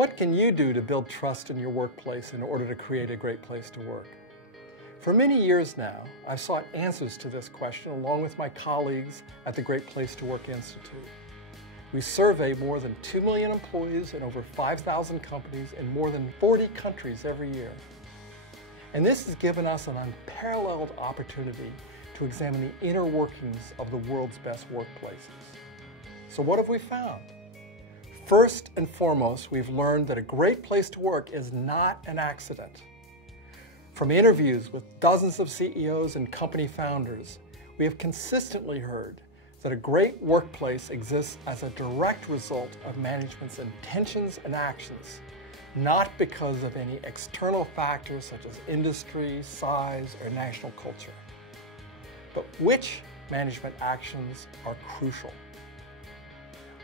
What can you do to build trust in your workplace in order to create a great place to work? For many years now, I've sought answers to this question along with my colleagues at the Great Place to Work Institute. We survey more than 2 million employees in over 5,000 companies in more than 40 countries every year. And this has given us an unparalleled opportunity to examine the inner workings of the world's best workplaces. So what have we found? First and foremost, we've learned that a great place to work is not an accident. From interviews with dozens of CEOs and company founders, we have consistently heard that a great workplace exists as a direct result of management's intentions and actions, not because of any external factors such as industry, size, or national culture. But which management actions are crucial?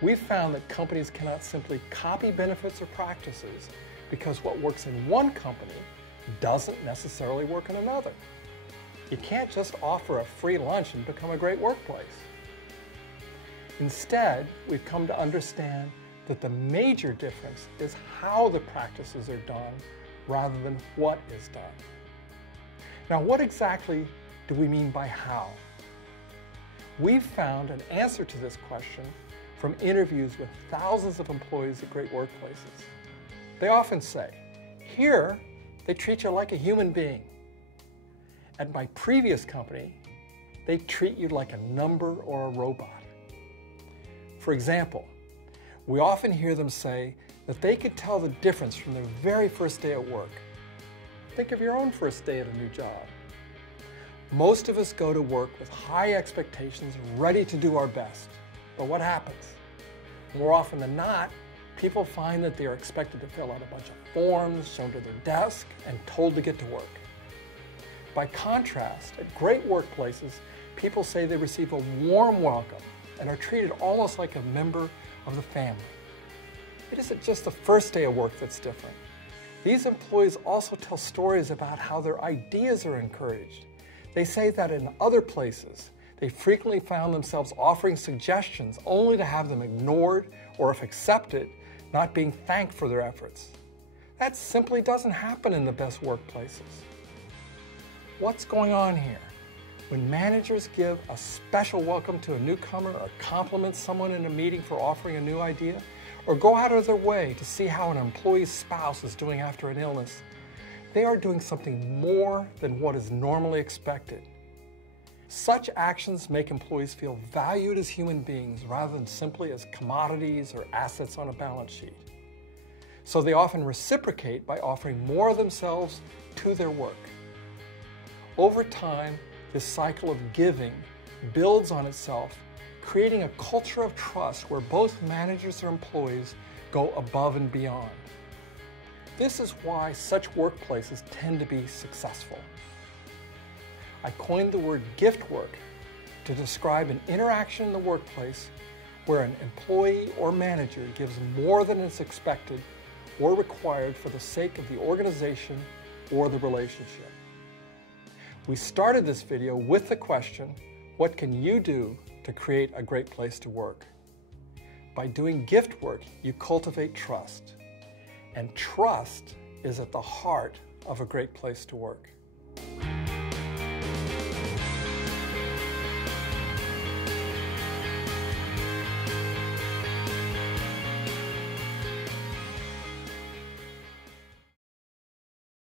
We've found that companies cannot simply copy benefits or practices because what works in one company doesn't necessarily work in another. You can't just offer a free lunch and become a great workplace. Instead, we've come to understand that the major difference is how the practices are done rather than what is done. Now, what exactly do we mean by how? We've found an answer to this question from interviews with thousands of employees at great workplaces. They often say, here, they treat you like a human being. At my previous company, they treat you like a number or a robot. For example, we often hear them say that they could tell the difference from their very first day at work. Think of your own first day at a new job. Most of us go to work with high expectations, ready to do our best. But what happens? More often than not, people find that they are expected to fill out a bunch of forms, shown to their desk, and told to get to work. By contrast, at great workplaces, people say they receive a warm welcome and are treated almost like a member of the family. It isn't just the first day of work that's different. These employees also tell stories about how their ideas are encouraged. They say that in other places, they frequently found themselves offering suggestions only to have them ignored or, if accepted, not being thanked for their efforts. That simply doesn't happen in the best workplaces. What's going on here? When managers give a special welcome to a newcomer or compliment someone in a meeting for offering a new idea, or go out of their way to see how an employee's spouse is doing after an illness, they are doing something more than what is normally expected. Such actions make employees feel valued as human beings rather than simply as commodities or assets on a balance sheet. So they often reciprocate by offering more of themselves to their work. Over time, this cycle of giving builds on itself, creating a culture of trust where both managers and employees go above and beyond. This is why such workplaces tend to be successful. I coined the word Giftwork to describe an interaction in the workplace where an employee or manager gives more than is expected or required for the sake of the organization or the relationship. We started this video with the question, what can you do to create a great place to work? By doing Giftwork, you cultivate trust. And trust is at the heart of a great place to work.